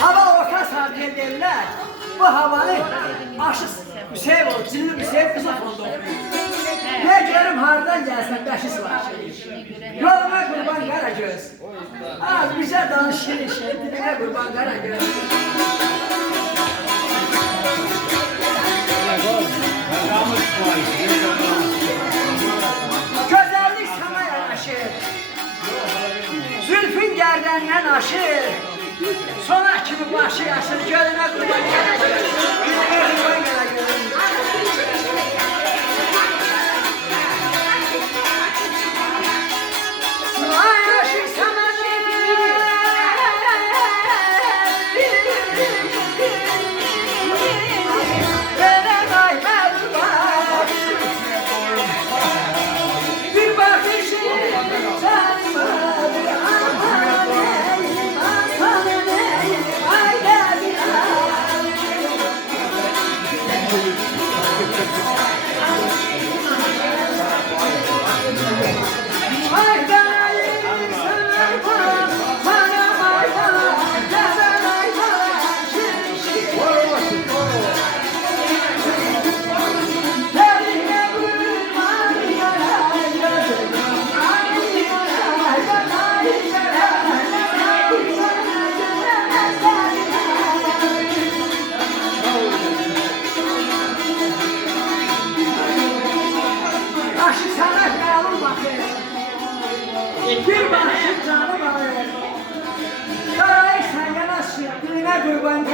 Hava orta saat derler. Bu havanı aşız Hüseyin ol, Cillib Hüseyin kısa fonda okuyor. Ne görüm hardan gelsen beşis var. Yoluma kurban Karagöz. Az bize danışır işe, diline kurban Karagöz. Güzellik sana yanaşır. Zülfün gerdenden aşır. Sona kimi başı yaşır, gölüne kurban Karagöz. Diline kurban Karagöz. Bir başı canım alır. Karayı sen yanaşır, diline kurban